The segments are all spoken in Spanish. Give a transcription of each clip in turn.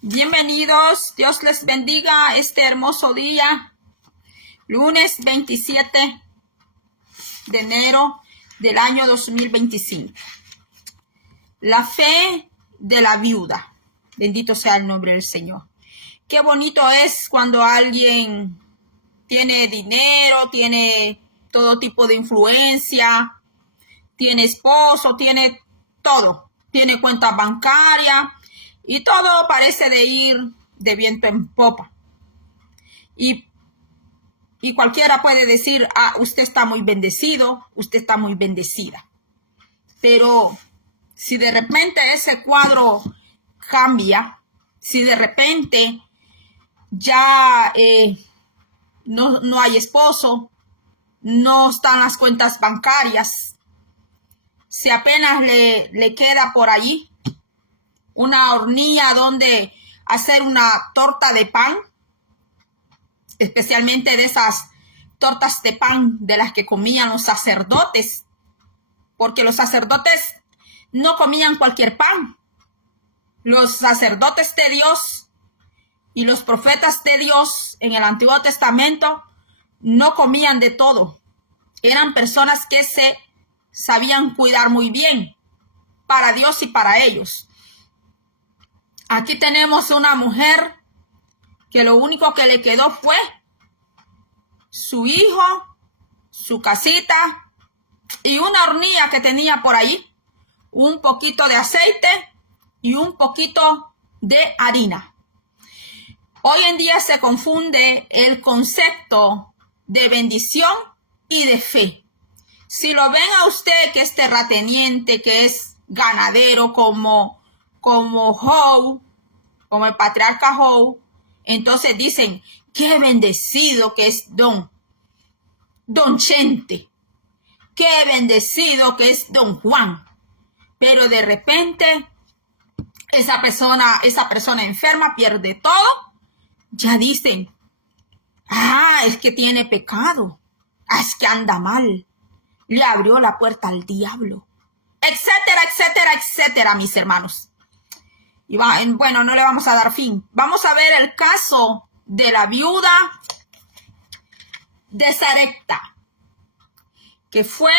Bienvenidos, Dios les bendiga este hermoso día, lunes 27 de enero del año 2025. La fe de la viuda. Bendito sea el nombre del Señor. Qué bonito es cuando alguien tiene dinero, tiene todo tipo de influencia, tiene esposo, tiene todo, tiene cuenta bancaria y todo parece de ir de viento en popa. Y cualquiera puede decir, usted está muy bendecido, usted está muy bendecida. Pero si de repente ese cuadro cambia, si de repente ya no hay esposo, no están las cuentas bancarias, si apenas le queda por allí una hornilla donde hacer una torta de pan, especialmente de esas tortas de pan de las que comían los sacerdotes, porque los sacerdotes no comían cualquier pan. Los sacerdotes de Dios y los profetas de Dios en el Antiguo Testamento no comían de todo. Eran personas que se sabían cuidar muy bien para Dios y para ellos. Aquí tenemos una mujer que lo único que le quedó fue su hijo, su casita y una hornilla que tenía por ahí, un poquito de aceite y un poquito de harina. Hoy en día se confunde el concepto de bendición y de fe. Si lo ven a usted que es terrateniente, que es ganadero como Job, como el patriarca Job, entonces dicen, qué bendecido que es don Chente, qué bendecido que es don Juan. Pero de repente esa persona enferma pierde todo, ya dicen, es que tiene pecado, es que anda mal, le abrió la puerta al diablo, etcétera, etcétera, etcétera, mis hermanos. Y bueno, no le vamos a dar fin. Vamos a ver el caso de la viuda de Sarepta, que fue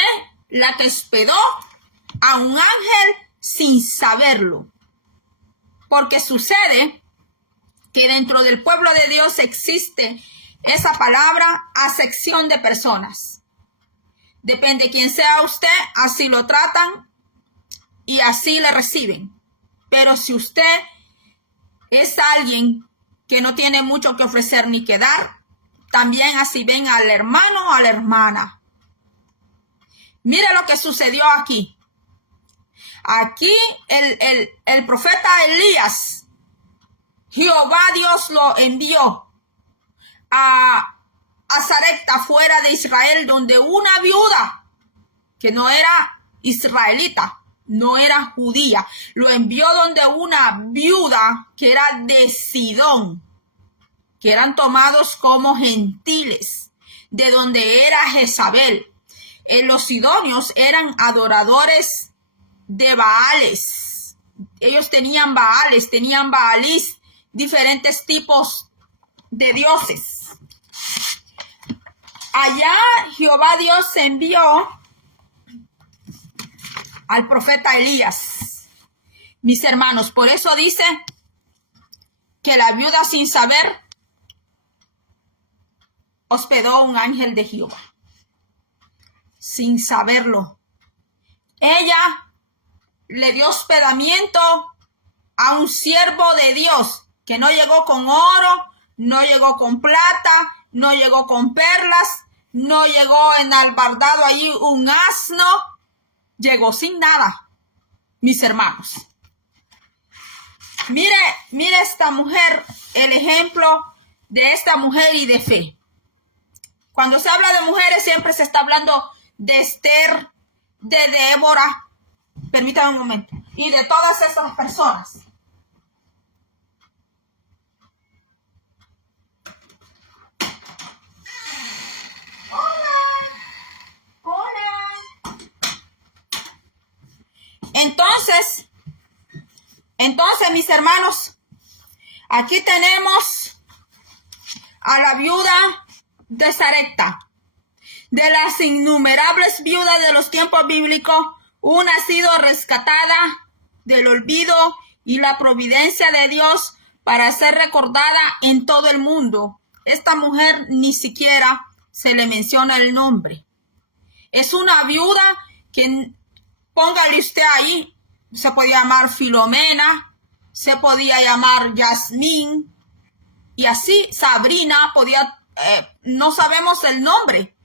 la que hospedó a un ángel sin saberlo. Porque sucede que dentro del pueblo de Dios existe esa palabra acepción de personas. Depende de quién sea usted, así lo tratan y así le reciben. Pero si usted es alguien que no tiene mucho que ofrecer ni que dar, también así ven al hermano o a la hermana. Mire lo que sucedió aquí. Aquí el profeta Elías, Jehová Dios lo envió a Sarepta fuera de Israel, donde una viuda que no era israelita, no era judía, lo envió donde una viuda que era de Sidón, que eran tomados como gentiles, de donde era Jezabel. Los sidonios eran adoradores de Baales. Ellos tenían Baales, tenían Baalís, diferentes tipos de dioses. Allá Jehová Dios envió al profeta Elías. Mis hermanos, por eso dice que la viuda sin saber hospedó un ángel de Jehová. Sin saberlo. Ella le dio hospedamiento a un siervo de Dios que no llegó con oro, no llegó con plata, no llegó con perlas, no llegó enalbardado allí un asno, llegó sin nada, mis hermanos. Mire esta mujer, el ejemplo de esta mujer y de fe. Cuando se habla de mujeres siempre se está hablando de Esther, de Débora, permítame un momento, y de todas esas personas. Hola. Entonces, mis hermanos, Aquí tenemos a la viuda de Sarepta. De las innumerables viudas de los tiempos bíblicos, una ha sido rescatada del olvido y la providencia de Dios para ser recordada en todo el mundo. Esta mujer ni siquiera se le menciona el nombre. Es una viuda que, póngale usted ahí, se podía llamar Filomena, se podía llamar Yasmín, y así Sabrina no sabemos el nombre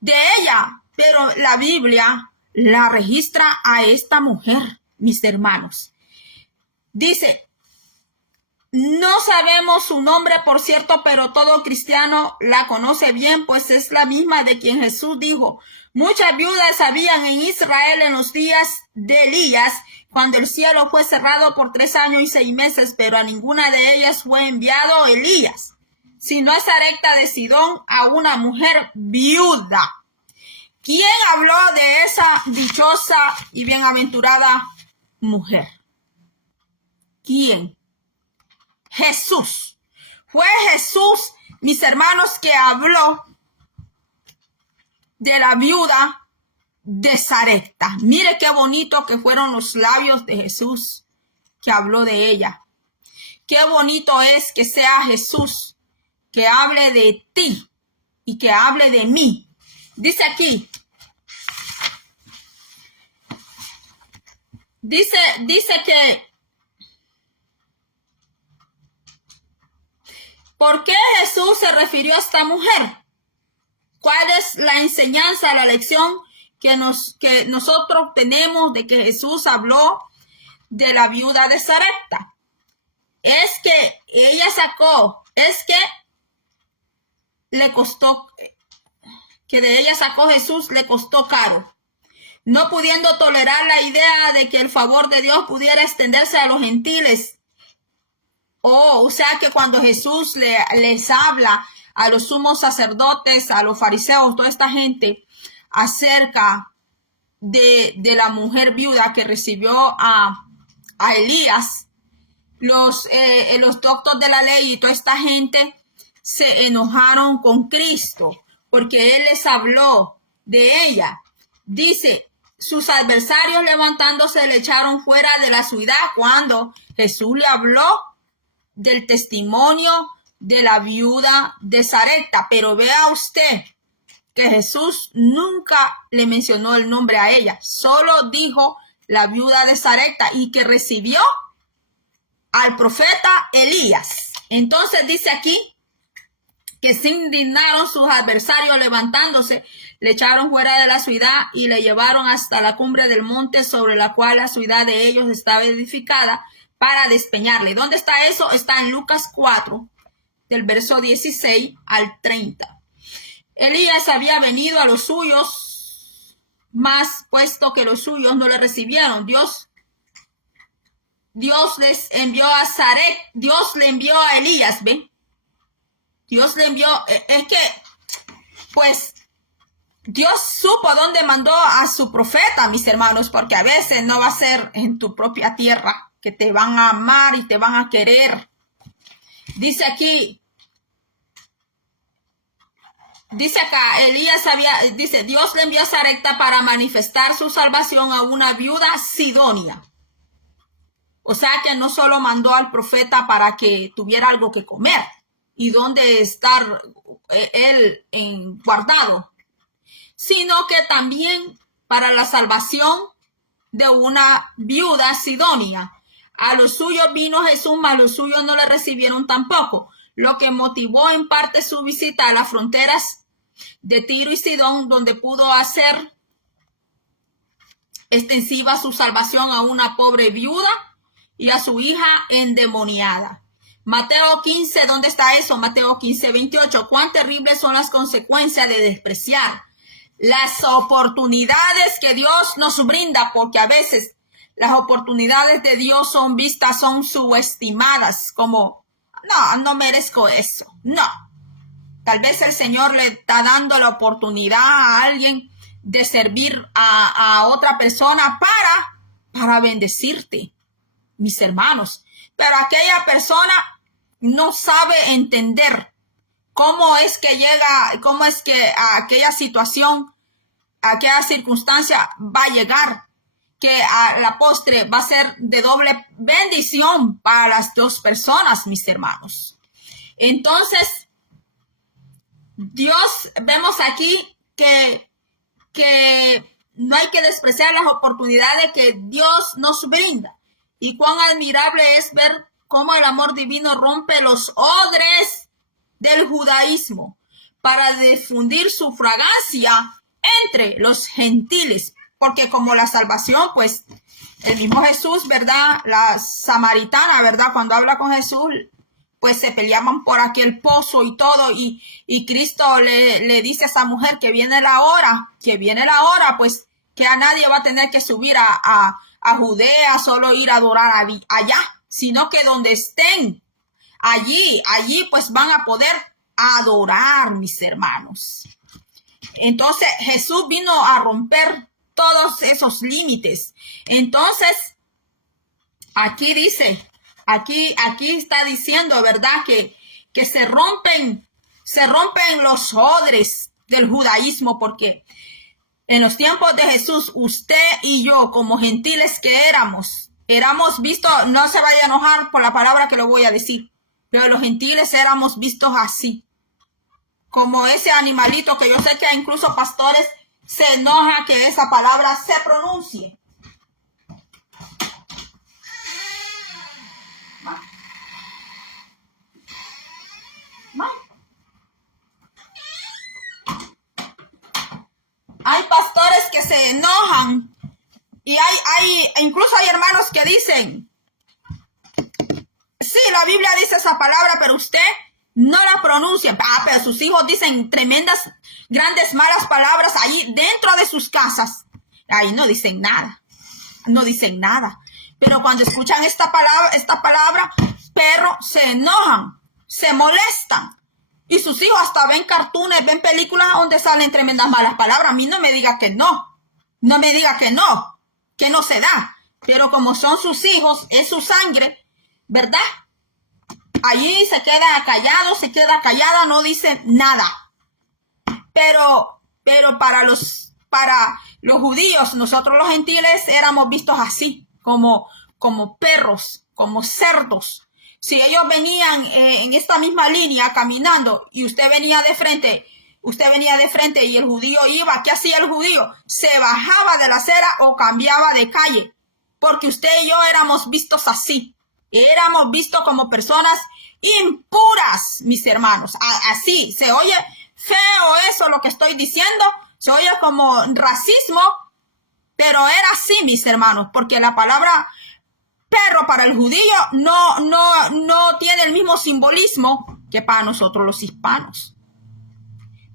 de ella, pero la Biblia la registra a esta mujer, mis hermanos. Dice, no sabemos su nombre, por cierto, pero todo cristiano la conoce bien, pues es la misma de quien Jesús dijo: muchas viudas habían en Israel en los días de Elías, cuando el cielo fue cerrado por 3 años y 6 meses, pero a ninguna de ellas fue enviado Elías, sino a Sarepta de Sidón, a una mujer viuda. ¿Quién habló de esa dichosa y bienaventurada mujer? ¿Quién? Jesús. Fue Jesús, mis hermanos, que habló de la viuda de Sarepta. Mire qué bonito que fueron los labios de Jesús que habló de ella. Qué bonito es que sea Jesús que hable de ti y que hable de mí. Dice aquí, dice que, ¿por qué Jesús se refirió a esta mujer? ¿Cuál es la enseñanza, la lección que nosotros tenemos de que Jesús habló de la viuda de Sarepta? Es que le costó, que de ella sacó Jesús, le costó caro, no pudiendo tolerar la idea de que el favor de Dios pudiera extenderse a los gentiles. O sea que cuando Jesús les habla a los sumos sacerdotes, a los fariseos, toda esta gente, acerca de la mujer viuda que recibió a Elías, los doctores de la ley y toda esta gente se enojaron con Cristo porque Él les habló de ella. Dice, sus adversarios levantándose le echaron fuera de la ciudad cuando Jesús le habló del testimonio de la viuda de Sarepta. Pero vea usted que Jesús nunca le mencionó el nombre a ella, solo dijo la viuda de Sarepta y que recibió al profeta Elías. Entonces dice aquí que se indignaron sus adversarios levantándose, le echaron fuera de la ciudad y le llevaron hasta la cumbre del monte sobre la cual la ciudad de ellos estaba edificada para despeñarle. ¿Dónde está eso? Está en Lucas 4, del verso 16 al 30. Elías había venido a los suyos, mas puesto que los suyos no le recibieron, Dios les envió a Sarepta, Dios le envió a Elías, ¿ven? Dios le envió, es que, pues, Dios supo dónde mandó a su profeta, mis hermanos, porque a veces no va a ser en tu propia tierra que te van a amar y te van a querer. Dice aquí, dice acá, dice, Dios le envió a Sarepta para manifestar su salvación a una viuda sidonia. O sea que no solo mandó al profeta para que tuviera algo que comer y dónde estar él guardado, sino que también para la salvación de una viuda sidonia. A los suyos vino Jesús, mas los suyos no le recibieron tampoco, lo que motivó en parte su visita a las fronteras de Tiro y Sidón, donde pudo hacer extensiva su salvación a una pobre viuda y a su hija endemoniada. Mateo 15, ¿dónde está eso? Mateo 15, 28. Cuán terribles son las consecuencias de despreciar las oportunidades que Dios nos brinda, porque a veces las oportunidades de Dios son vistas, son subestimadas, como, no merezco eso. No. Tal vez el Señor le está dando la oportunidad a alguien de servir a otra persona para bendecirte, mis hermanos. Pero aquella persona no sabe entender cómo es que llega, cómo es que a aquella situación, a aquella circunstancia va a llegar, que a la postre va a ser de doble bendición para las dos personas, mis hermanos. Entonces, Dios, vemos aquí que no hay que despreciar las oportunidades que Dios nos brinda. Y cuán admirable es ver cómo el amor divino rompe los odres del judaísmo para difundir su fragancia entre los gentiles. Porque como la salvación, pues el mismo Jesús, ¿verdad? La samaritana, ¿verdad? Cuando habla con Jesús, pues se peleaban por aquel pozo y todo, y Cristo le dice a esa mujer que viene la hora, pues que a nadie va a tener que subir a Judea, solo ir a adorar allá, sino que donde estén, allí pues van a poder adorar, mis hermanos. Entonces Jesús vino a romper todos esos límites. Entonces, aquí dice, Aquí está diciendo, ¿verdad? Que se rompen los odres del judaísmo, porque en los tiempos de Jesús, usted y yo, como gentiles que éramos vistos, no se vaya a enojar por la palabra que le voy a decir, pero los gentiles éramos vistos así, como ese animalito que yo sé que incluso pastores se enojan que esa palabra se pronuncie. Hay pastores que se enojan y incluso hay hermanos que dicen, sí, la Biblia dice esa palabra, pero usted no la pronuncia. Pero sus hijos dicen tremendas, grandes, malas palabras ahí dentro de sus casas. Ahí no dicen nada. Pero cuando escuchan esta palabra, perro, se enojan, se molestan. Y sus hijos hasta ven cartoons, ven películas donde salen tremendas malas palabras. A mí no me diga que no. No me diga que no se da. Pero como son sus hijos, es su sangre, ¿verdad? Allí se queda callada, no dice nada. Pero para los judíos, nosotros los gentiles éramos vistos así, como perros, como cerdos. Si ellos venían en esta misma línea caminando y usted venía de frente y el judío iba, ¿qué hacía el judío? Se bajaba de la acera o cambiaba de calle, porque usted y yo éramos vistos así. Éramos vistos como personas impuras, mis hermanos. Así, se oye feo eso lo que estoy diciendo, se oye como racismo, pero era así, mis hermanos, porque la palabra perro para el judío no tiene el mismo simbolismo que para nosotros los hispanos.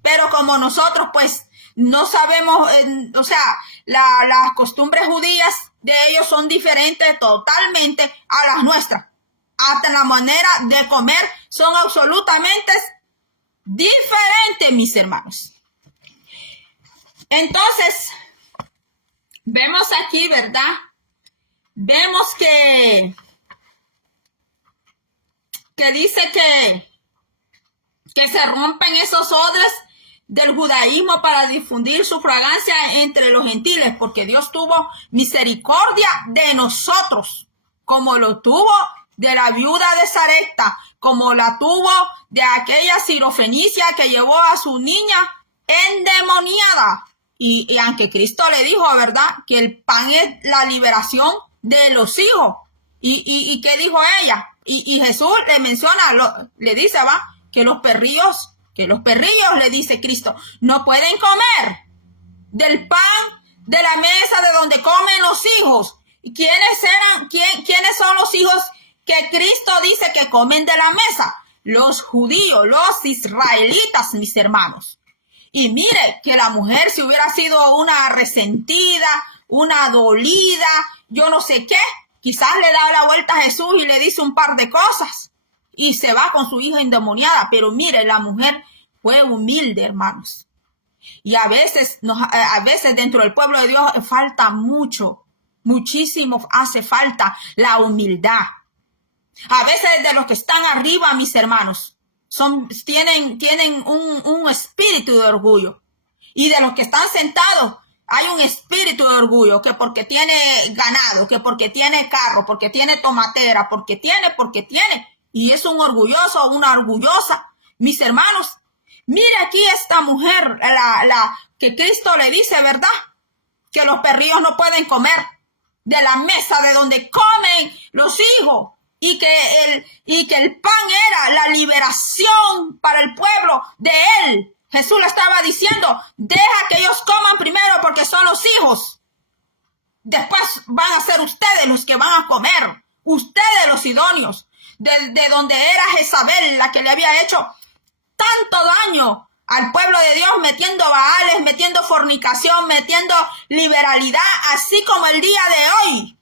Pero como nosotros pues no sabemos, las costumbres judías de ellos son diferentes totalmente a las nuestras. Hasta la manera de comer son absolutamente diferentes, mis hermanos. Entonces, vemos aquí, ¿verdad? Vemos que dice que se rompen esos odres del judaísmo para difundir su fragancia entre los gentiles, porque Dios tuvo misericordia de nosotros, como lo tuvo de la viuda de Sarepta, como la tuvo de aquella sirofenicia que llevó a su niña endemoniada. Y aunque Cristo le dijo, ¿verdad?, que el pan es la liberación de los hijos. ¿Y qué dijo ella? Y Jesús le menciona, le dice, va, que los perrillos, le dice Cristo, no pueden comer del pan de la mesa de donde comen los hijos. ¿Y quiénes son los hijos que Cristo dice que comen de la mesa? Los judíos, los israelitas, mis hermanos. Y mire que la mujer, si hubiera sido una resentida, una dolida, yo no sé qué, quizás le da la vuelta a Jesús y le dice un par de cosas y se va con su hija endemoniada. Pero mire, la mujer fue humilde, hermanos. Y a veces dentro del pueblo de Dios falta muchísimo hace falta la humildad. A veces de los que están arriba, mis hermanos, tienen un espíritu de orgullo. Y de los que están sentados, hay un espíritu de orgullo, que porque tiene ganado, que porque tiene carro, porque tiene tomatera, porque tiene. Y es un orgulloso, una orgullosa. Mis hermanos, mire aquí esta mujer, la que Cristo le dice, ¿verdad? Que los perrillos no pueden comer de la mesa de donde comen los hijos. Y que el pan era la liberación para el pueblo de él. Jesús le estaba diciendo, deja que ellos coman primero porque son los hijos. Después van a ser ustedes los que van a comer. Ustedes los idóneos. De donde era Jezabel, la que le había hecho tanto daño al pueblo de Dios, metiendo baales, metiendo fornicación, metiendo liberalidad, así como el día de hoy.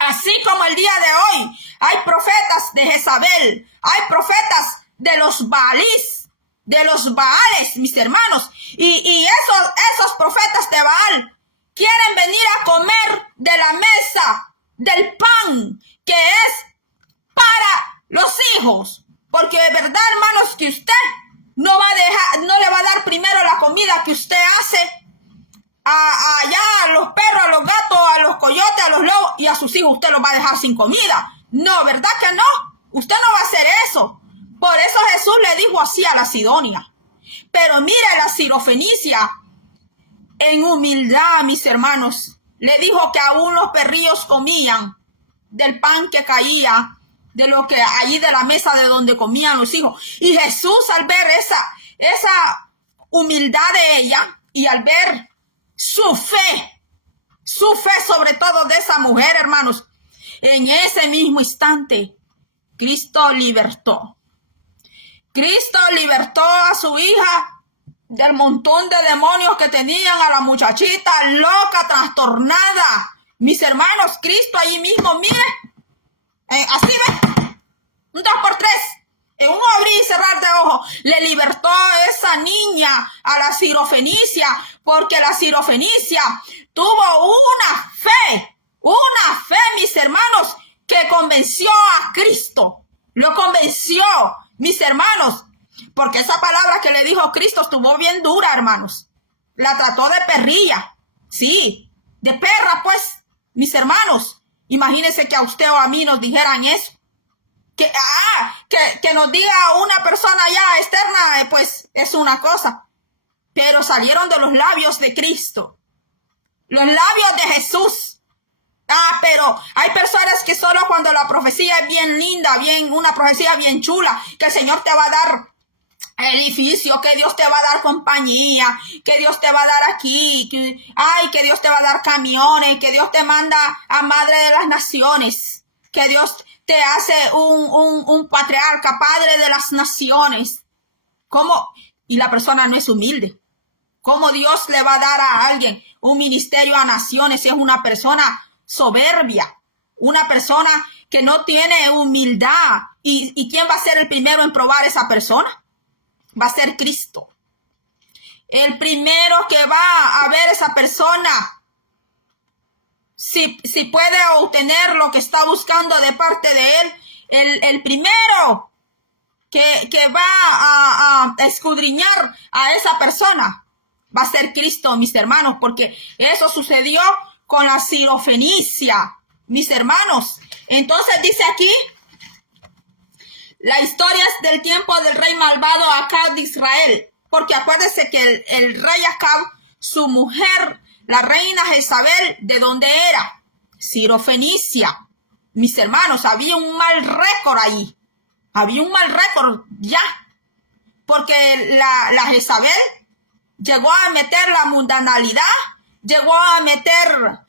Así como el día de hoy hay profetas de Jezabel, hay profetas de los Baales, mis hermanos. Y esos profetas de Baal quieren venir a comer de la mesa del pan que es para los hijos. Porque de verdad, hermanos, que usted no le va a dar primero la comida que usted hace allá a los perros, a los gatos, a los coyotes, a los lobos, y a sus hijos usted los va a dejar sin comida. No, ¿verdad que no? Usted no va a hacer eso. Por eso Jesús le dijo así a la Sidonia. Pero mire, la Sirofenicia, en humildad, mis hermanos, le dijo que aún los perrillos comían del pan que caía, de lo que allí de la mesa de donde comían los hijos. Y Jesús, al ver esa humildad de ella, y al ver su fe sobre todo de esa mujer, hermanos, en ese mismo instante, Cristo libertó a su hija del montón de demonios que tenían a la muchachita loca, trastornada. Mis hermanos, Cristo allí mismo, mire, así ve, un 2x3, en un abrir y cerrar de ojos, le libertó a esa niña, a la Sirofenicia, porque la Sirofenicia tuvo una fe, mis hermanos, que convenció a Cristo. Lo convenció, mis hermanos, porque esa palabra que le dijo Cristo estuvo bien dura, hermanos. La trató de perrilla, sí, de perra, pues, mis hermanos. Imagínense que a usted o a mí nos dijeran eso. Que nos diga una persona ya externa, pues es una cosa. Pero salieron de los labios de Cristo, los labios de Jesús. Pero hay personas que solo cuando la profecía es bien linda, una profecía bien chula, que el Señor te va a dar edificio, que Dios te va a dar compañía, que Dios te va a dar aquí, que Dios te va a dar camiones, que Dios te manda a Madre de las Naciones, que Dios te hace un patriarca, padre de las naciones. ¿Cómo? Y la persona no es humilde. ¿Cómo Dios le va a dar a alguien un ministerio a naciones si es una persona soberbia, una persona que no tiene humildad? ¿Y quién va a ser el primero en probar esa persona? Va a ser Cristo. El primero que va a ver esa persona, si puede obtener lo que está buscando de parte de él, el primero que va a escudriñar a esa persona va a ser Cristo, mis hermanos, porque eso sucedió con la Sirofenicia, mis hermanos. Entonces dice aquí, la historia es del tiempo del rey malvado Acab de Israel, porque acuérdense que el rey Acab, su mujer, la reina Jezabel, ¿de dónde era? Sirofenicia. Mis hermanos, había un mal récord ahí. Había un mal récord ya. Porque la Jezabel llegó a meter la mundanalidad, llegó a meter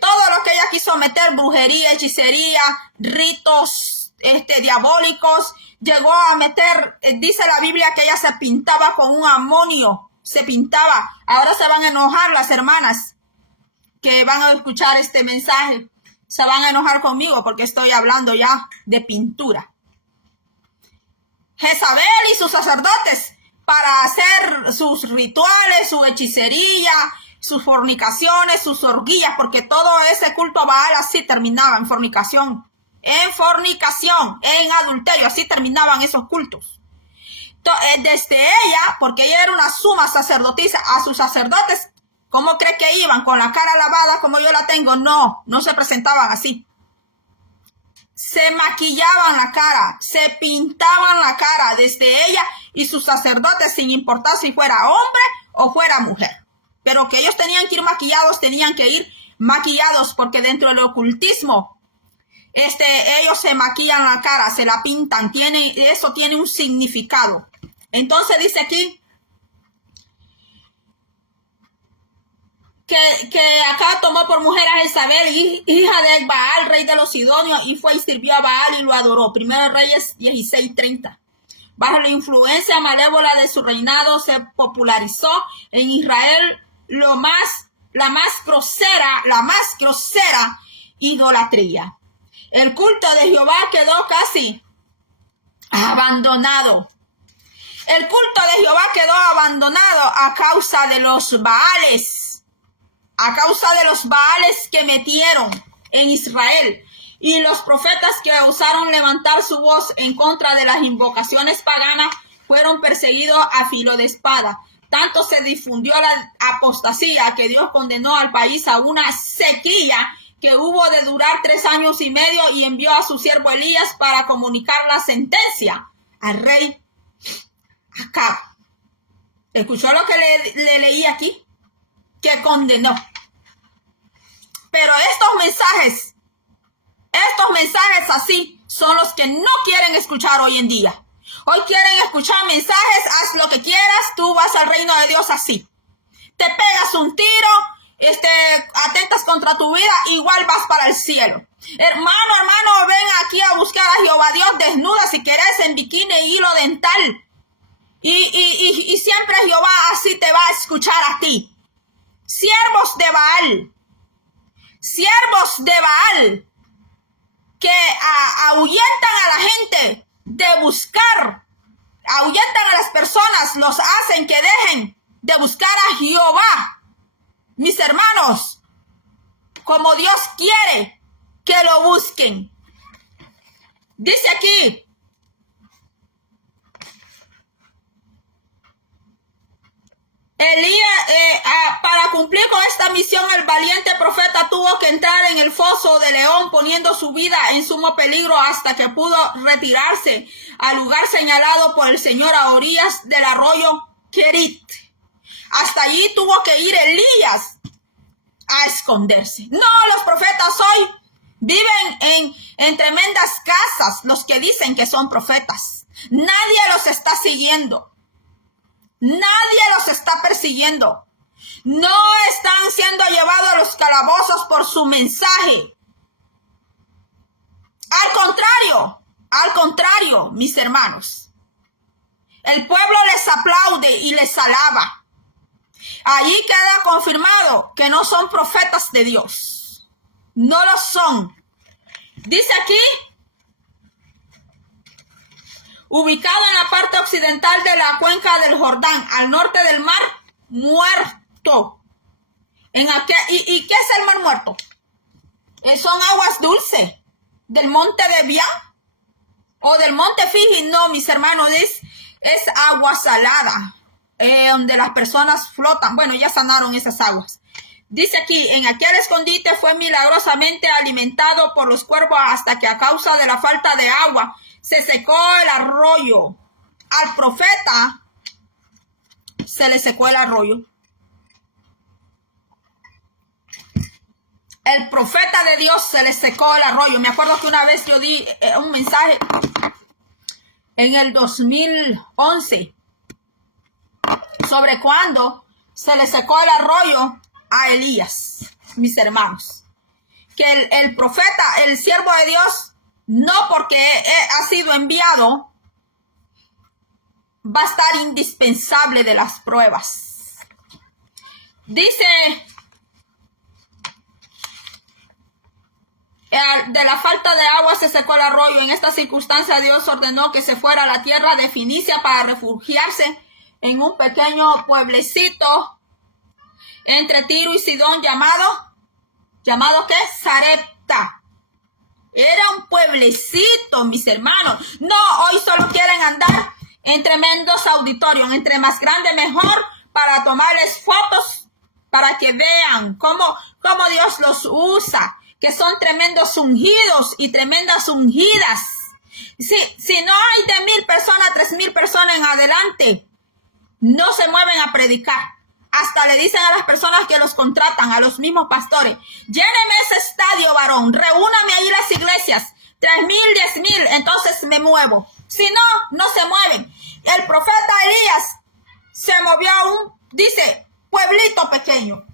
todo lo que ella quiso meter, brujería, hechicería, ritos diabólicos. Llegó a meter, dice la Biblia que ella se pintaba con un amonio, se pintaba. Ahora se van a enojar las hermanas que van a escuchar este mensaje. Se van a enojar conmigo porque estoy hablando ya de pintura. Jezabel y sus sacerdotes, para hacer sus rituales, su hechicería, sus fornicaciones, sus orgías, porque todo ese culto a Baal así terminaba en fornicación. en fornicación, en adulterio. Así terminaban esos cultos. Desde ella, porque ella era una suma sacerdotisa, a sus sacerdotes, ¿cómo cree que iban? ¿Con la cara lavada como yo la tengo? No, no se presentaban así. Se maquillaban la cara, se pintaban la cara desde ella y sus sacerdotes, sin importar si fuera hombre o fuera mujer. Pero que ellos tenían que ir maquillados porque dentro del ocultismo, ellos se maquillan la cara, se la pintan, eso tiene un significado. Entonces dice aquí que acá tomó por mujer a Jezabel, hija de Baal, rey de los Sidonios, y fue y sirvió a Baal y lo adoró. Primero Reyes 16:30. Bajo la influencia malévola de su reinado se popularizó en Israel la más grosera idolatría. El culto de Jehová quedó casi abandonado. El culto de Jehová quedó abandonado a causa de los Baales. A causa de los Baales que metieron en Israel y los profetas que osaron levantar su voz en contra de las invocaciones paganas fueron perseguidos a filo de espada. Tanto se difundió la apostasía que Dios condenó al país a una sequía que hubo de durar 3 años y medio y envió a su siervo Elías para comunicar la sentencia al rey Acab. ¿Escuchó lo que le leí aquí? Que condenó. Pero estos mensajes así son los que no quieren escuchar hoy en día. Hoy quieren escuchar mensajes, haz lo que quieras, tú vas al reino de Dios así. Te pegas un tiro, atentas contra tu vida, igual vas para el cielo. Hermano, ven aquí a buscar a Jehová Dios desnuda si querés, en bikini y hilo dental. Y siempre Jehová así te va a escuchar a ti. Siervos de Baal, que ahuyentan a la gente de buscar, ahuyentan a las personas, los hacen que dejen de buscar a Jehová. Mis hermanos, como Dios quiere que lo busquen. Dice aquí, Elías, para cumplir con esta misión, el valiente profeta tuvo que entrar en el foso de león, poniendo su vida en sumo peligro hasta que pudo retirarse al lugar señalado por el Señor a orillas del arroyo Kerit. Hasta allí tuvo que ir Elías a esconderse. No, los profetas hoy viven en tremendas casas, los que dicen que son profetas. Nadie los está siguiendo. Nadie los está persiguiendo. No están siendo llevados a los calabozos por su mensaje. Al contrario, mis hermanos. El pueblo les aplaude y les alaba. Allí queda confirmado que no son profetas de Dios. No lo son. Dice aquí, ubicado en la parte occidental de la cuenca del Jordán, al norte del Mar Muerto. ¿Y qué es el Mar Muerto? Son aguas dulces del monte de Bián o del monte Fiji. No, mis hermanos, es agua salada, donde las personas flotan. Bueno, ya sanaron esas aguas. Dice aquí, en aquel escondite fue milagrosamente alimentado por los cuervos hasta que a causa de la falta de agua se secó el arroyo. Al profeta se le secó el arroyo. El profeta de Dios se le secó el arroyo. Me acuerdo que una vez yo di un mensaje en el 2011 sobre cuando se le secó el arroyo a Elías, mis hermanos. Que el profeta, el siervo de Dios, no porque ha sido enviado, va a estar indispensable de las pruebas. Dice, de la falta de agua se secó el arroyo. En esta circunstancia Dios ordenó que se fuera a la tierra de Fenicia para refugiarse en un pequeño pueblecito entre Tiro y Sidón llamado ¿qué? Sarepta. Era un pueblecito, mis hermanos. No, hoy solo quieren andar en tremendos auditorios. Entre más grande, mejor, para tomarles fotos, para que vean cómo Dios los usa, que son tremendos ungidos y tremendas ungidas. Si no hay de 1,000 personas, 3,000 personas en adelante, no se mueven a predicar. Hasta le dicen a las personas que los contratan, a los mismos pastores, lléneme ese estadio, varón, reúname ahí las iglesias, 3,000, 10,000, entonces me muevo. Si no, no se mueven. El profeta Elías se movió a un, dice, pueblito pequeño.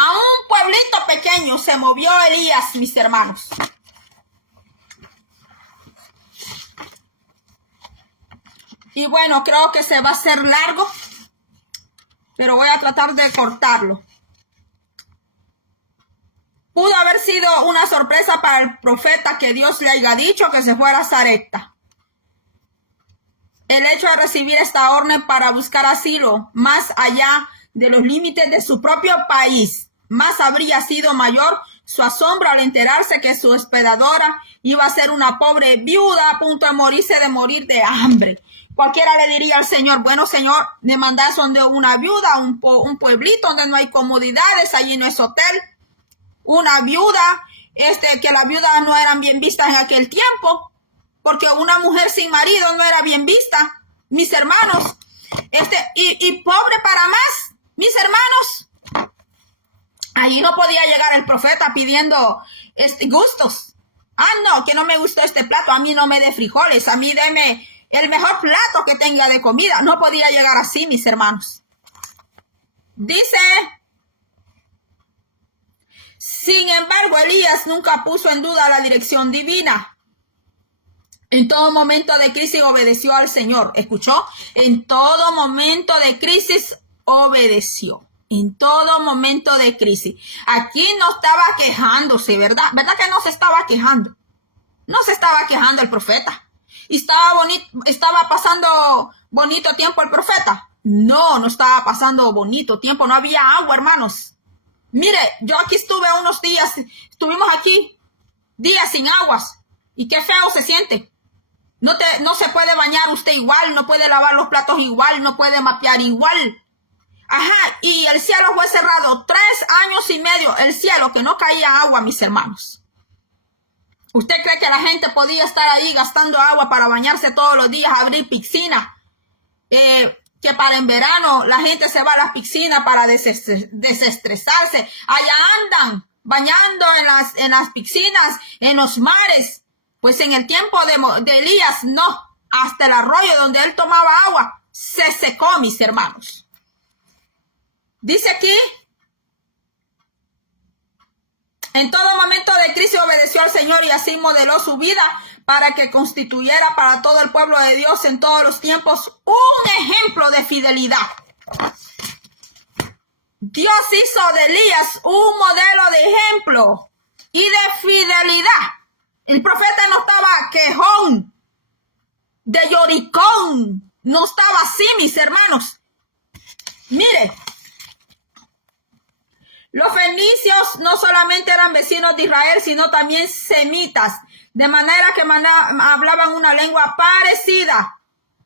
A un pueblito pequeño se movió Elías, mis hermanos. Y bueno, creo que se va a hacer largo, pero voy a tratar de cortarlo. Pudo haber sido una sorpresa para el profeta que Dios le haya dicho que se fuera a Sarepta. El hecho de recibir esta orden para buscar asilo más allá de los límites de su propio país, más habría sido mayor su asombro al enterarse que su hospedadora iba a ser una pobre viuda a punto de morir de hambre. Cualquiera le diría al Señor, bueno, Señor, me mandas donde una viuda, un pueblito donde no hay comodidades, allí no es hotel. Una viuda, que las viudas no eran bien vistas en aquel tiempo, porque una mujer sin marido no era bien vista, mis hermanos. Y pobre para más, mis hermanos. Allí no podía llegar el profeta pidiendo gustos. No, que no me gustó este plato, a mí no me dé frijoles, a mí deme el mejor plato que tenga de comida. No podía llegar así, mis hermanos. Dice, sin embargo, Elías nunca puso en duda la dirección divina. En todo momento de crisis obedeció al Señor. ¿Escuchó? En todo momento de crisis obedeció. En todo momento de crisis. Aquí no estaba quejándose, ¿verdad? ¿Verdad que no se estaba quejando? No se estaba quejando el profeta. ¿Y estaba pasando bonito tiempo el profeta? No, no estaba pasando bonito tiempo. No había agua, hermanos. Mire, yo aquí estuve unos días. Estuvimos aquí días sin aguas. Y qué feo se siente. No se puede bañar usted igual. No puede lavar los platos igual. No puede mapear igual. Ajá, y el cielo fue cerrado 3 años y medio, el cielo, que no caía agua, mis hermanos. ¿Usted cree que la gente podía estar ahí gastando agua para bañarse todos los días, abrir piscina? Que para en verano la gente se va a las piscinas para desestresarse. Allá andan bañando en las piscinas, en los mares. Pues en el tiempo de Elías, no. Hasta el arroyo donde él tomaba agua se secó, mis hermanos. Dice aquí, en todo momento de crisis obedeció al Señor y así modeló su vida para que constituyera para todo el pueblo de Dios en todos los tiempos un ejemplo de fidelidad. Dios hizo de Elías un modelo de ejemplo y de fidelidad. El profeta no estaba quejón, de lloricón, no estaba así, mis hermanos. Mire, los fenicios no solamente eran vecinos de Israel, sino también semitas, de manera que hablaban una lengua parecida.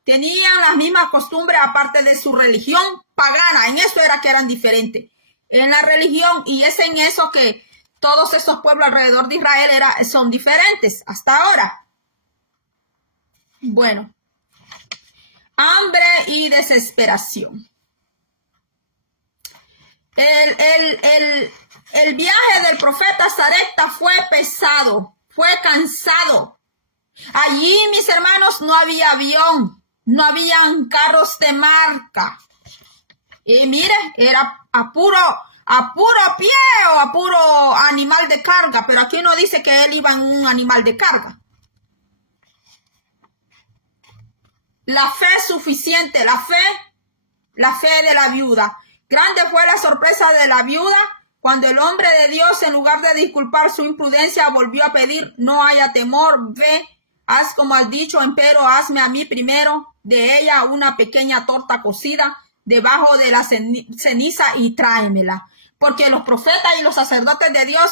Tenían las mismas costumbres aparte de su religión pagana. En eso era que eran diferentes. En la religión, y es en eso que todos esos pueblos alrededor de Israel son diferentes hasta ahora. Bueno, hambre y desesperación. El viaje del profeta a Sarepta fue pesado, fue cansado. Allí, mis hermanos, no había avión, no habían carros de marca. Y mire, era a puro pie o a puro animal de carga, pero aquí no dice que él iba en un animal de carga. La fe suficiente, la fe de la viuda. Grande fue la sorpresa de la viuda cuando el hombre de Dios, en lugar de disculpar su imprudencia, volvió a pedir: no haya temor, ve, haz como has dicho, empero hazme a mí primero de ella una pequeña torta cocida debajo de la ceniza y tráemela. Porque los profetas y los sacerdotes de Dios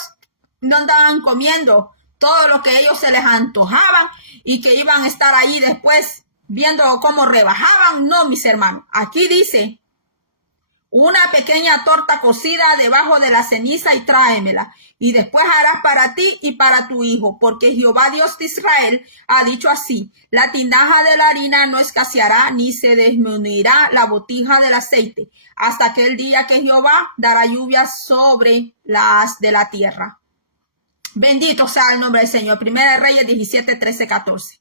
no andaban comiendo todo lo que ellos se les antojaban y que iban a estar ahí después viendo cómo rebajaban. No, mis hermanos. Aquí dice, una pequeña torta cocida debajo de la ceniza y tráemela. Y después harás para ti y para tu hijo, porque Jehová Dios de Israel ha dicho así: la tinaja de la harina no escaseará, ni se disminuirá la botija del aceite, hasta aquel día que Jehová dará lluvia sobre la haz de la tierra. Bendito sea el nombre del Señor. Primera de Reyes 17, 13, 14.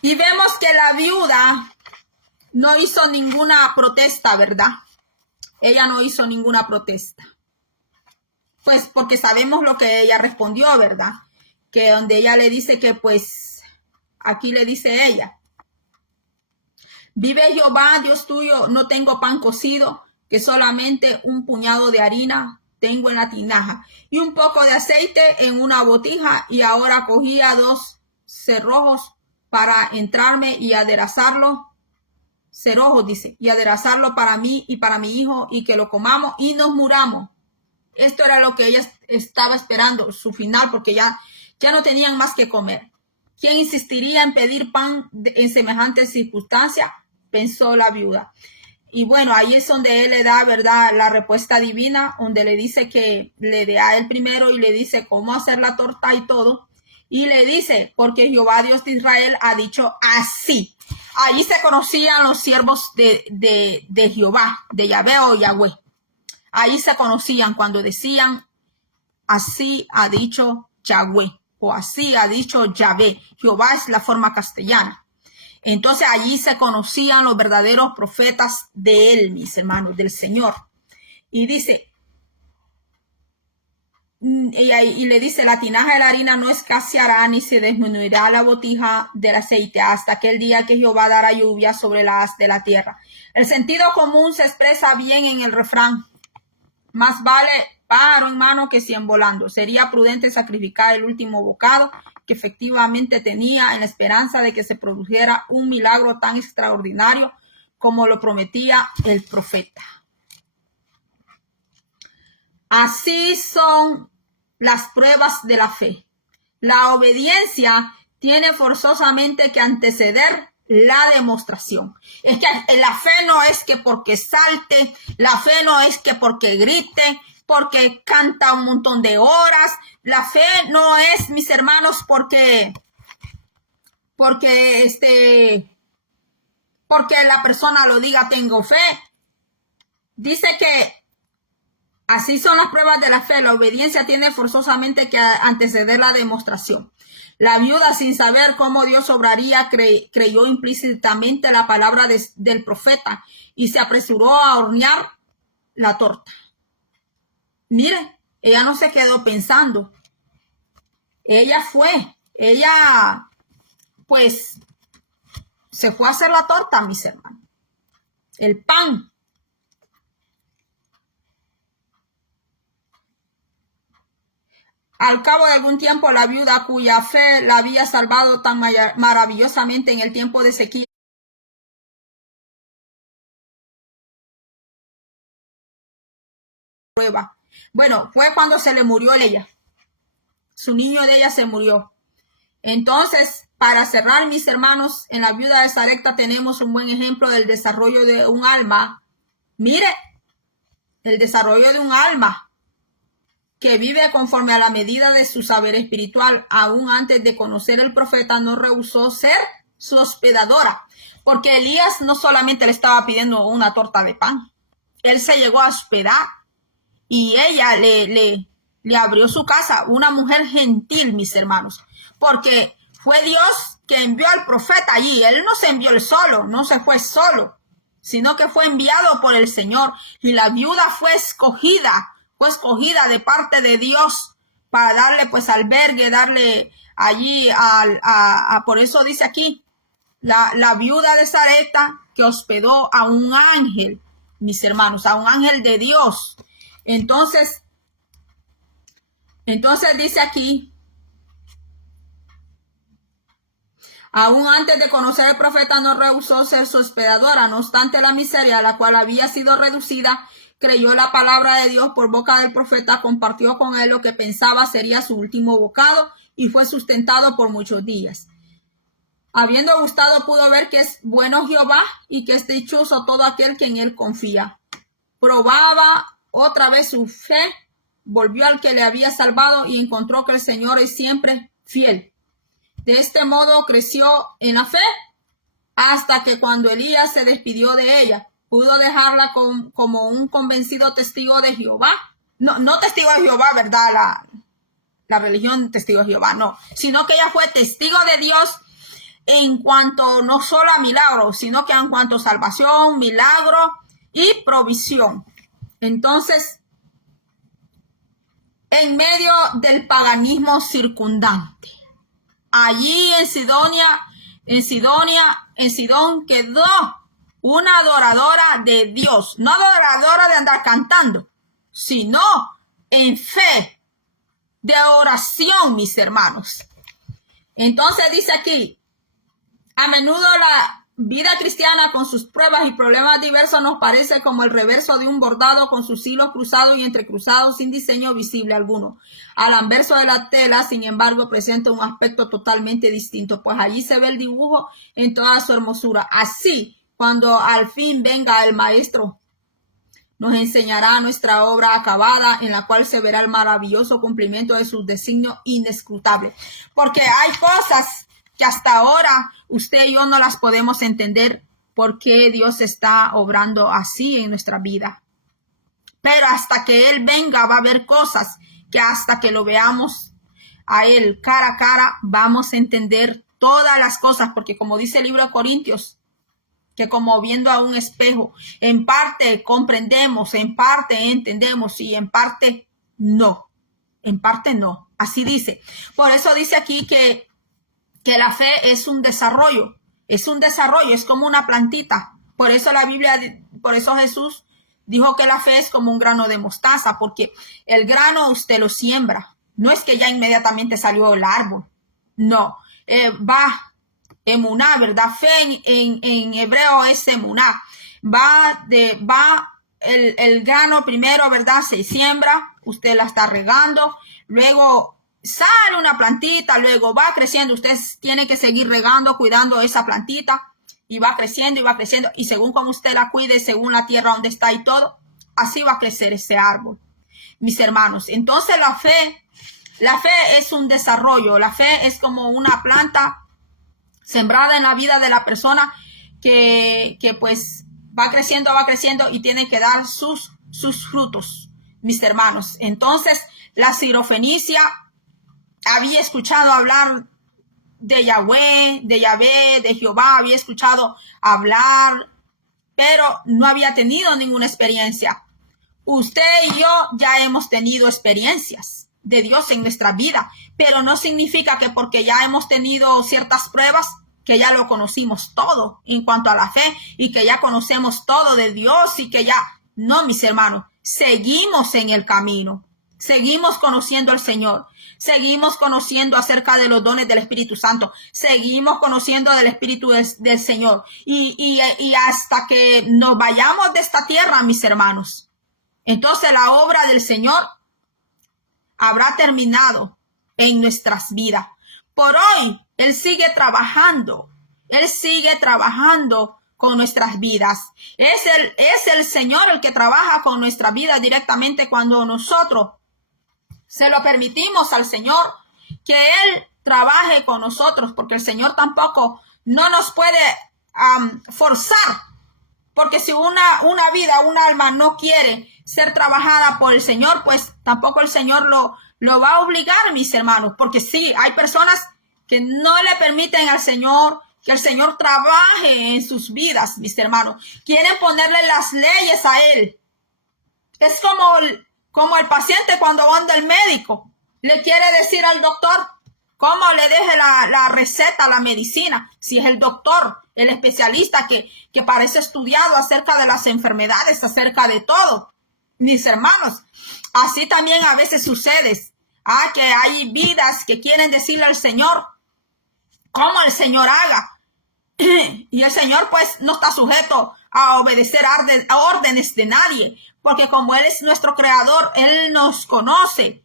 Y vemos que la viuda no hizo ninguna protesta, ¿verdad? Ella no hizo ninguna protesta. Pues porque sabemos lo que ella respondió, ¿verdad? Que donde ella le dice que pues, aquí le dice ella: vive Jehová, Dios tuyo, no tengo pan cocido, que solamente un puñado de harina tengo en la tinaja y un poco de aceite en una botija, y ahora cogía 2 cerrojos para entrarme y aderezarlo. Cerrojos, dice, y aderezarlo para mí y para mi hijo, y que lo comamos y nos muramos. Esto era lo que ella estaba esperando, su final, porque ya no tenían más que comer. ¿Quién insistiría en pedir pan en semejantes circunstancias?, pensó la viuda. Y bueno, ahí es donde él le da, ¿verdad?, la respuesta divina, donde le dice que le dé a él primero y le dice cómo hacer la torta y todo. Y le dice, porque Jehová Dios de Israel ha dicho así. Allí se conocían los siervos de Jehová, de Yahvé o Yahweh. Ahí se conocían cuando decían, así ha dicho Yahweh, o así ha dicho Yahvé. Jehová es la forma castellana. Entonces allí se conocían los verdaderos profetas de él, mis hermanos, del Señor. Y dice, y le dice, la tinaja de la harina no escaseará, ni se disminuirá la botija del aceite, hasta aquel día que Jehová dará lluvia sobre la haz de la tierra. El sentido común se expresa bien en el refrán: más vale pájaro en mano que 100 volando. Sería prudente sacrificar el último bocado que efectivamente tenía, en la esperanza de que se produjera un milagro tan extraordinario como lo prometía el profeta. Así son las pruebas de la fe. La obediencia tiene forzosamente que anteceder la demostración. Es que la fe no es que porque salte, la fe no es que porque grite, porque canta un montón de horas. La fe no es, mis hermanos, porque la persona lo diga, tengo fe. Dice que así son las pruebas de la fe. La obediencia tiene forzosamente que anteceder la demostración. La viuda, sin saber cómo Dios obraría, creyó implícitamente la palabra del profeta y se apresuró a hornear la torta. Mire, ella no se quedó pensando. Ella pues se fue a hacer la torta, mis hermanos. El pan. Al cabo de algún tiempo, la viuda, cuya fe la había salvado tan maravillosamente en el tiempo de sequía, prueba. Bueno, fue cuando se le murió ella. Su niño de ella se murió. Entonces, para cerrar, mis hermanos, en la viuda de Sarepta tenemos un buen ejemplo del desarrollo de un alma. Mire, el desarrollo de un alma que vive conforme a la medida de su saber espiritual. Aún antes de conocer el profeta, no rehusó ser su hospedadora, porque Elías no solamente le estaba pidiendo una torta de pan, él se llegó a hospedar y ella le abrió su casa. Una mujer gentil, mis hermanos, porque fue Dios que envió al profeta allí. Él no se envió él solo, no se fue solo, sino que fue enviado por el Señor. Y la viuda fue escogida de parte de Dios para darle pues albergue, darle allí por eso dice aquí, la viuda de Sarepta que hospedó a un ángel, mis hermanos, a un ángel de Dios. Entonces dice aquí, Aún antes de conocer al profeta no rehusó ser su hospedadora. No obstante la miseria a la cual había sido reducida, creyó la palabra de Dios por boca del profeta, compartió con él lo que pensaba sería su último bocado y fue sustentado por muchos días. Habiendo gustado, pudo ver que es bueno Jehová y que es dichoso todo aquel que en él confía. Probaba otra vez su fe, volvió al que le había salvado y encontró que el Señor es siempre fiel. De este modo creció en la fe hasta que cuando Elías se despidió de ella, pudo dejarla como un convencido testigo de Jehová. No testigo de Jehová, ¿verdad? La religión testigo de Jehová, no. Sino que ella fue testigo de Dios en cuanto no solo a milagros, sino que en cuanto a salvación, milagro y provisión. Entonces, en medio del paganismo circundante, allí en Sidón quedó una adoradora de Dios, no adoradora de andar cantando, sino en fe, de oración, mis hermanos. Entonces dice aquí, a menudo la vida cristiana con sus pruebas y problemas diversos nos parece como el reverso de un bordado con sus hilos cruzados y entrecruzados sin diseño visible alguno. Al anverso de la tela, sin embargo, presenta un aspecto totalmente distinto, pues allí se ve el dibujo en toda su hermosura. Así, cuando al fin venga el Maestro, nos enseñará nuestra obra acabada, en la cual se verá el maravilloso cumplimiento de sus designios inescrutables. Porque hay cosas que hasta ahora usted y yo no las podemos entender por qué Dios está obrando así en nuestra vida. Pero hasta que Él venga va a haber cosas que hasta que lo veamos a Él cara a cara vamos a entender todas las cosas, porque como dice el libro de Corintios, que como viendo a un espejo, en parte comprendemos, en parte entendemos y en parte no. En parte no. Así dice. Por eso dice aquí que la fe es un desarrollo, es como una plantita. Por eso la Biblia, por eso Jesús dijo que la fe es como un grano de mostaza, porque el grano usted lo siembra. No es que ya inmediatamente salió el árbol. No, va emuná, ¿verdad? Fe en hebreo es emuná. El grano primero, ¿verdad? Se siembra, usted la está regando, luego sale una plantita, luego va creciendo, usted tiene que seguir regando, cuidando esa plantita y va creciendo y según como usted la cuide, según la tierra donde está y todo, así va a crecer ese árbol, mis hermanos. Entonces la fe es un desarrollo, la fe es como una planta sembrada en la vida de la persona que pues va creciendo y tiene que dar sus frutos, mis hermanos. Entonces la sirofenicia había escuchado hablar de Yahvé, de Jehová, había escuchado hablar, pero no había tenido ninguna experiencia. Usted y yo ya hemos tenido experiencias de Dios en nuestra vida, pero no significa que porque ya hemos tenido ciertas pruebas, que ya lo conocimos todo en cuanto a la fe y que ya conocemos todo de Dios y que ya, no, mis hermanos, seguimos en el camino, seguimos conociendo al Señor, seguimos conociendo acerca de los dones del Espíritu Santo, seguimos conociendo del Espíritu del Señor y hasta que nos vayamos de esta tierra, mis hermanos, entonces la obra del Señor habrá terminado en nuestras vidas. Por hoy, Él sigue trabajando con nuestras vidas. Es el Señor el que trabaja con nuestra vida directamente cuando nosotros se lo permitimos al Señor que Él trabaje con nosotros, porque el Señor tampoco no nos puede forzar, porque si una vida, un alma no quiere ser trabajada por el Señor, pues tampoco el Señor lo va a obligar, mis hermanos, porque sí, hay personas que no le permiten al Señor que el Señor trabaje en sus vidas, mis hermanos. Quieren ponerle las leyes a Él. Es como el paciente cuando va al médico. Le quiere decir al doctor cómo le deje la receta, la medicina. Si es el doctor, el especialista que parece estudiado acerca de las enfermedades, acerca de todo. Mis hermanos, así también a veces sucede. Que hay vidas que quieren decirle al Señor como el Señor haga. Y el Señor pues no está sujeto a obedecer a órdenes de nadie, porque como Él es nuestro creador, Él nos conoce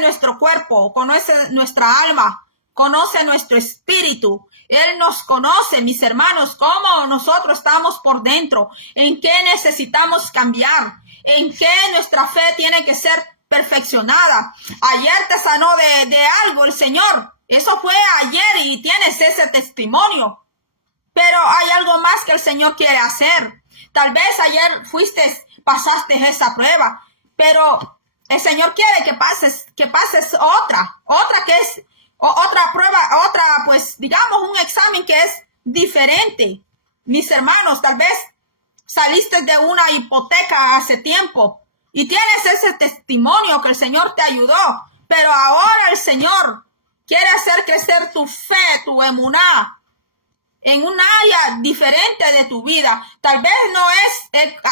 nuestro cuerpo, conoce nuestra alma, conoce nuestro espíritu. Él nos conoce, mis hermanos, cómo nosotros estamos por dentro, en qué necesitamos cambiar, en qué nuestra fe tiene que ser perfeccionada. Ayer te sanó de algo el Señor. Eso fue ayer y tienes ese testimonio. Pero hay algo más que el Señor quiere hacer. Tal vez ayer pasaste esa prueba, pero el Señor quiere que pases otra que es otra prueba, pues digamos un examen que es diferente. Mis hermanos, tal vez saliste de una hipoteca hace tiempo y tienes ese testimonio que el Señor te ayudó, pero ahora el Señor quiere hacer crecer tu fe, tu emuná, en un área diferente de tu vida. Tal vez no es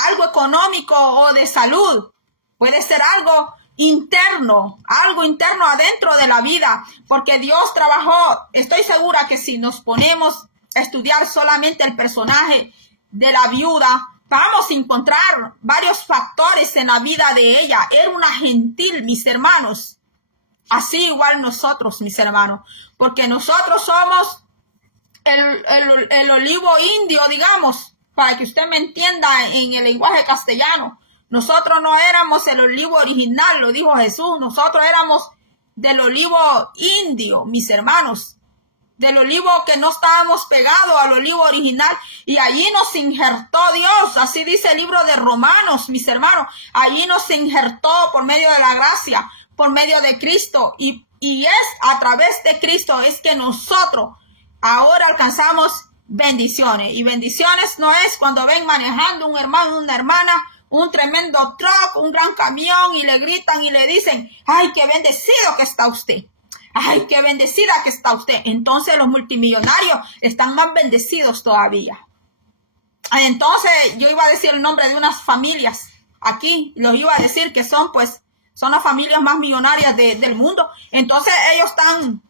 algo económico o de salud. Puede ser algo interno adentro de la vida, porque Dios trabajó. Estoy segura que si nos ponemos a estudiar solamente el personaje de la viuda, vamos a encontrar varios factores en la vida de ella. Era una gentil, mis hermanos. Así igual nosotros, mis hermanos, porque nosotros somos el olivo indio, digamos, para que usted me entienda en el lenguaje castellano. Nosotros no éramos el olivo original, lo dijo Jesús. Nosotros éramos del olivo indio, mis hermanos. Del olivo que no estábamos pegados al olivo original. Y allí nos injertó Dios. Así dice el libro de Romanos, mis hermanos. Allí nos injertó por medio de la gracia, por medio de Cristo. Y es a través de Cristo es que nosotros ahora alcanzamos bendiciones. Y bendiciones no es cuando ven manejando un hermano, una hermana, un tremendo truck, un gran camión y le gritan y le dicen, ay, qué bendecido que está usted. Ay, qué bendecida que está usted. Entonces los multimillonarios están más bendecidos todavía. Entonces yo iba a decir el nombre de unas familias aquí. Los iba a decir que son las familias más millonarias del mundo. Entonces ellos están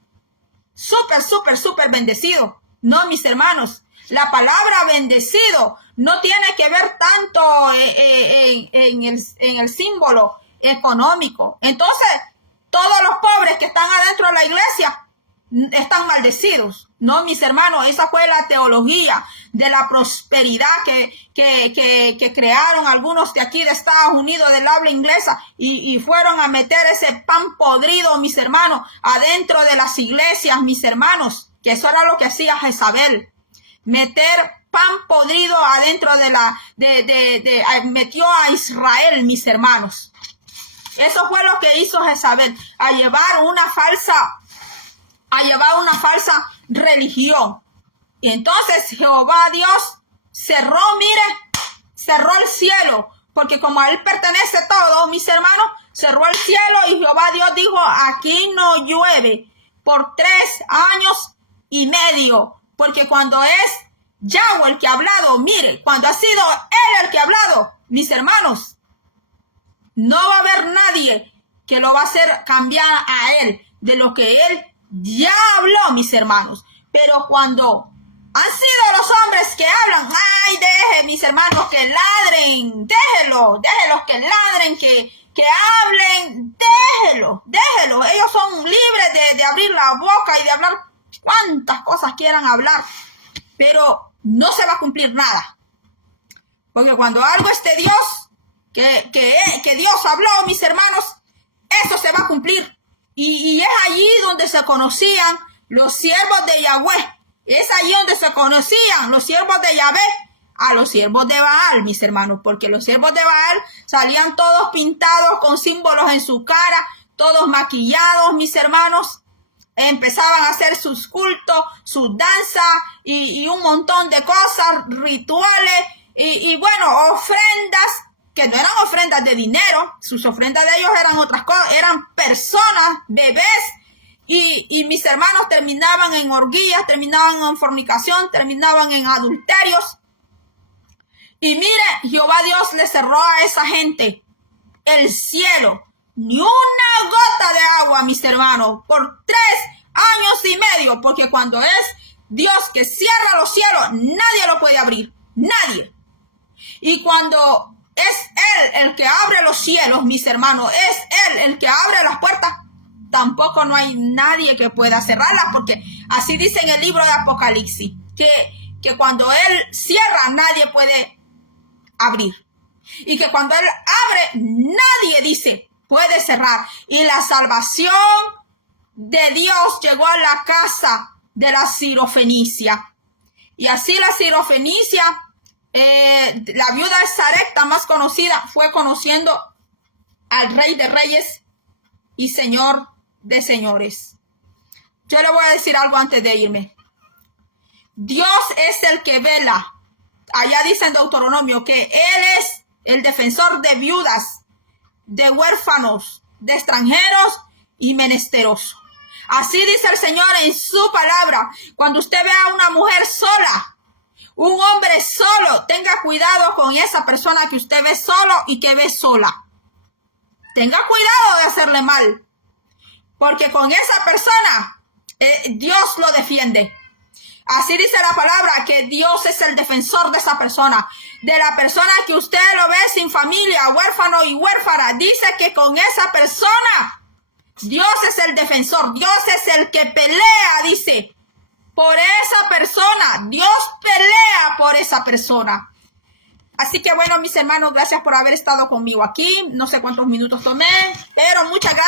súper bendecido. No, mis hermanos, la palabra bendecido no tiene que ver tanto en el símbolo económico. Entonces, todos los pobres que están adentro de la iglesia están maldecidos. No, mis hermanos, esa fue la teología de la prosperidad que crearon algunos de aquí de Estados Unidos del habla inglesa y fueron a meter ese pan podrido, mis hermanos, adentro de las iglesias, mis hermanos, que eso era lo que hacía Jezabel, meter pan podrido adentro metió a Israel, mis hermanos. Eso fue lo que hizo Jezabel, a llevar una falsa religión. Y entonces Jehová Dios cerró el cielo, porque como a él pertenece todo, mis hermanos, cerró el cielo y Jehová Dios dijo, aquí no llueve por 3 años y medio, porque cuando es Yahweh el que ha hablado, mire, cuando ha sido él el que ha hablado, mis hermanos, no va a haber nadie que lo va a hacer cambiar a él de lo que él ya habló, mis hermanos. Pero cuando han sido los hombres que hablan, ay, deje, mis hermanos, que ladren, déjelos que ladren, que hablen, déjelos. Ellos son libres de abrir la boca y de hablar cuantas cosas quieran hablar, pero no se va a cumplir nada. Porque cuando algo es de Dios, que Dios habló, mis hermanos, eso se va a cumplir. Y es allí donde se conocían los siervos de Yahweh. Es allí donde se conocían los siervos de Yahvé a los siervos de Baal, mis hermanos. Porque los siervos de Baal salían todos pintados con símbolos en su cara, todos maquillados, mis hermanos. Empezaban a hacer sus cultos, sus danzas y un montón de cosas, rituales y bueno, ofrendas que no eran ofrendas de dinero. Sus ofrendas de ellos eran otras cosas, eran personas, bebés, y mis hermanos terminaban en orgías, terminaban en fornicación, terminaban en adulterios. Y mire, Jehová Dios le cerró a esa gente el cielo, ni una gota de agua, mis hermanos, por 3 años y medio, porque cuando es Dios que cierra los cielos, nadie lo puede abrir, nadie. Y cuando es Él el que abre los cielos, mis hermanos, es Él el que abre las puertas, tampoco no hay nadie que pueda cerrarlas, porque así dice en el libro de Apocalipsis, que cuando Él cierra, nadie puede abrir. Y que cuando Él abre, nadie, dice, puede cerrar. Y la salvación de Dios llegó a la casa de la Sirofenicia. Y así la Sirofenicia, la viuda de Sarepta más conocida, fue conociendo al Rey de Reyes y Señor de Señores. Yo le voy a decir algo antes de irme. Dios es el que vela. Allá dice en Deuteronomio que Él es el defensor de viudas, de huérfanos, de extranjeros y menesterosos. Así dice el Señor en su palabra. Cuando usted vea a una mujer sola, un hombre solo, tenga cuidado con esa persona que usted ve solo y que ve sola. Tenga cuidado de hacerle mal, porque con esa persona Dios lo defiende. Así dice la palabra, que Dios es el defensor de esa persona. De la persona que usted lo ve sin familia, huérfano y huérfana. Dice que con esa persona Dios es el defensor. Dios es el que pelea, dice, por esa persona. Dios pelea por esa persona. Así que bueno, mis hermanos, gracias por haber estado conmigo aquí. No sé cuántos minutos tomé, pero muchas gracias.